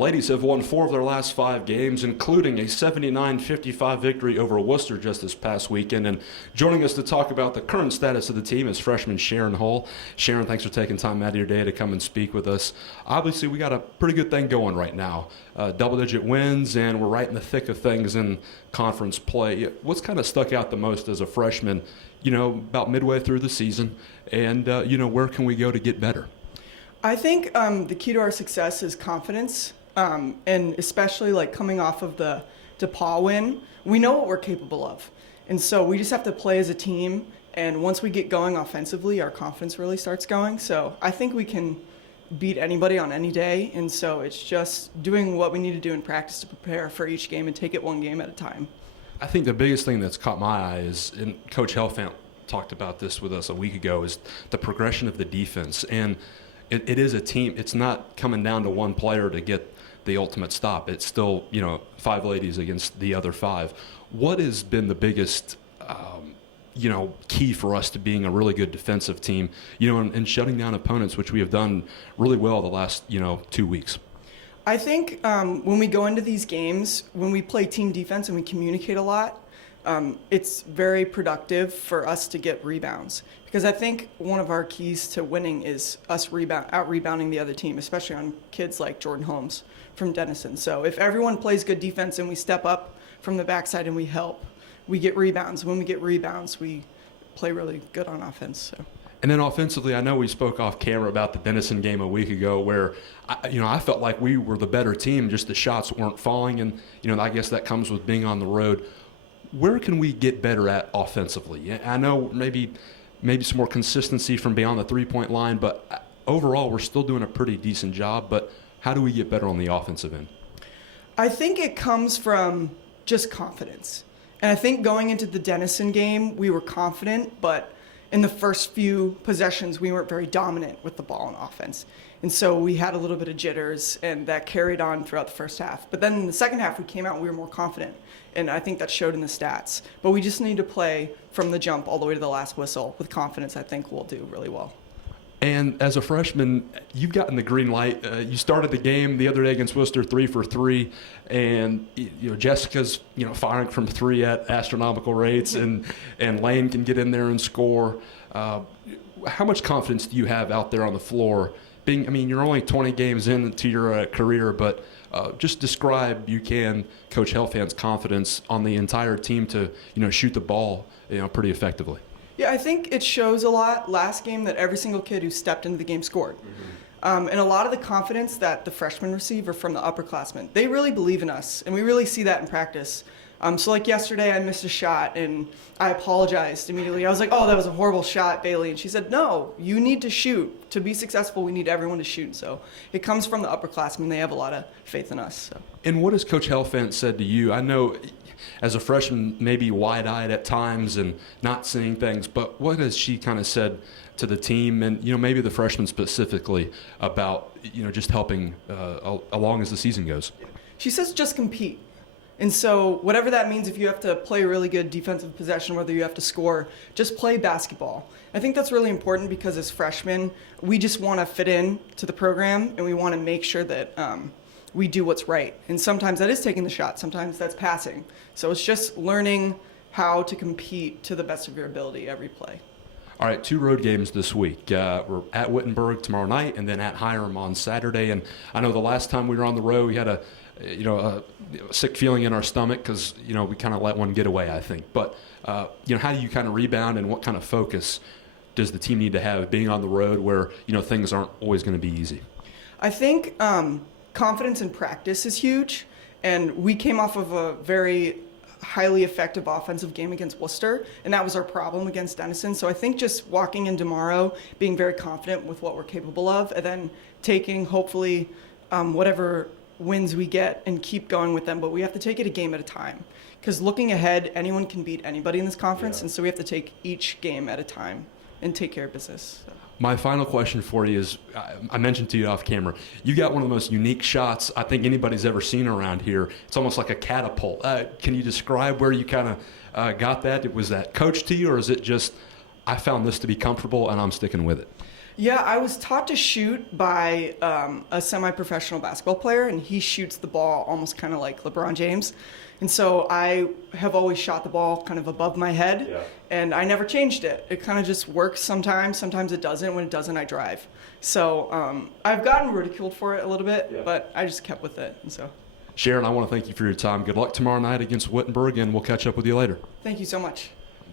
ladies have won 4 of their last 5 games, including a 79-55 victory over Worcester just this past weekend. And joining us to talk about the current status of the team is freshman Sharon Hull. Sharon, thanks for taking time out of your day to come and speak with us. Obviously, we got a pretty good thing going right now. Double-digit wins, and we're right in the thick of things in conference play. What's kind of stuck out the most as a freshman, about midway through the season, and, where can we go to get better? I think the key to our success is confidence, and especially like coming off of the DePaul win, we know what we're capable of. And so we just have to play as a team, and once we get going offensively, our confidence really starts going. So I think we can beat anybody on any day, and so it's just doing what we need to do in practice to prepare for each game and take it one game at a time. I think the biggest thing that's caught my eye is, and Coach Helfant talked about this with us a week ago, is the progression of the defense. And it is a team. It's not coming down to one player to get the ultimate stop. It's still, 5 ladies against the other 5. What has been the biggest key for us to being a really good defensive team, and shutting down opponents, which we have done really well the last, 2 weeks? I think when we go into these games, when we play team defense and we communicate a lot, it's very productive for us to get rebounds. Because I think one of our keys to winning is us out-rebounding the other team, especially on kids like Jordan Holmes from Denison. So if everyone plays good defense and we step up from the backside and we help, we get rebounds. When we get rebounds, we play really good on offense. So. And then offensively, I know we spoke off camera about the Denison game a week ago where, I felt like we were the better team, just the shots weren't falling. And, I guess that comes with being on the road. Where can we get better at offensively? I know maybe some more consistency from beyond the three-point line, but overall we're still doing a pretty decent job. But how do we get better on the offensive end? I think it comes from just confidence. And I think going into the Denison game, we were confident, but in the first few possessions, we weren't very dominant with the ball on offense. And so we had a little bit of jitters, and that carried on throughout the first half. But then in the second half, we came out and we were more confident. And I think that showed in the stats. But we just need to play from the jump all the way to the last whistle with confidence. I think we'll do really well. And as a freshman, you've gotten the green light. You started the game the other day against Worcester 3 for 3, and Jessica's firing from 3 at astronomical rates, and Lane can get in there and score. How much confidence do you have out there on the floor? You're only 20 games into your career, but just describe, Coach Helfand's confidence on the entire team to shoot the ball pretty effectively. Yeah, I think it shows a lot last game that every single kid who stepped into the game scored. Mm-hmm. And a lot of the confidence that the freshmen receive are from the upperclassmen. They really believe in us, and we really see that in practice. So like yesterday, I missed a shot, and I apologized immediately. I was like, oh, that was a horrible shot, Bailey. And she said, no, you need to shoot. To be successful, we need everyone to shoot. So it comes from the upperclassmen. They have a lot of faith in us. So. And what has Coach Helfand said to you? I know as a freshman, maybe wide-eyed at times and not seeing things, but what has she kind of said to the team and, maybe the freshmen specifically about, just helping along as the season goes? She says just compete. And so whatever that means, if you have to play a really good defensive possession, whether you have to score, just play basketball. I think that's really important because as freshmen, we just want to fit in to the program, and we want to make sure that we do what's right. And sometimes that is taking the shot. Sometimes that's passing. So it's just learning how to compete to the best of your ability every play. All right, 2 road games this week. We're at Wittenberg tomorrow night and then at Hiram on Saturday. And I know the last time we were on the road, we had a sick feeling in our stomach because, we kind of let one get away, I think. But, how do you kind of rebound, and what kind of focus does the team need to have being on the road where, things aren't always going to be easy? I think confidence in practice is huge. And we came off of a very highly effective offensive game against Worcester, and that was our problem against Denison. So I think just walking in tomorrow, being very confident with what we're capable of, and then taking, hopefully, whatever wins we get and keep going with them, but we have to take it a game at a time. Because looking ahead, anyone can beat anybody in this conference, and so we have to take each game at a time and take care of business. So. My final question for you is, I mentioned to you off camera, you got one of the most unique shots I think anybody's ever seen around here. It's almost like a catapult. Can you describe where you kind of got that? Was that coached to you, or is it just, I found this to be comfortable and I'm sticking with it? Yeah, I was taught to shoot by a semi-professional basketball player, and he shoots the ball almost kind of like LeBron James. And so I have always shot the ball kind of above my head, and I never changed it. It kind of just works sometimes. Sometimes it doesn't. When it doesn't, I drive. So I've gotten ridiculed for it a little bit, but I just kept with it. And so, Sharon, I want to thank you for your time. Good luck tomorrow night against Wittenberg, and we'll catch up with you later. thank you so much.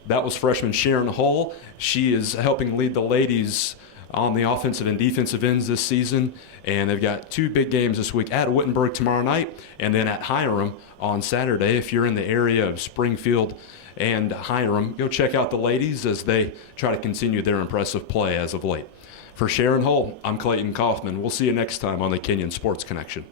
That was freshman Sharon Hull. She is helping lead the ladies on the offensive and defensive ends this season, and they've got 2 big games this week at Wittenberg tomorrow night and then at Hiram on Saturday. If you're in the area of Springfield and Hiram, go check out the ladies as they try to continue their impressive play as of late. For Sharon Hull, I'm Clayton Kaufman. We'll see you next time on the Kenyon Sports Connection.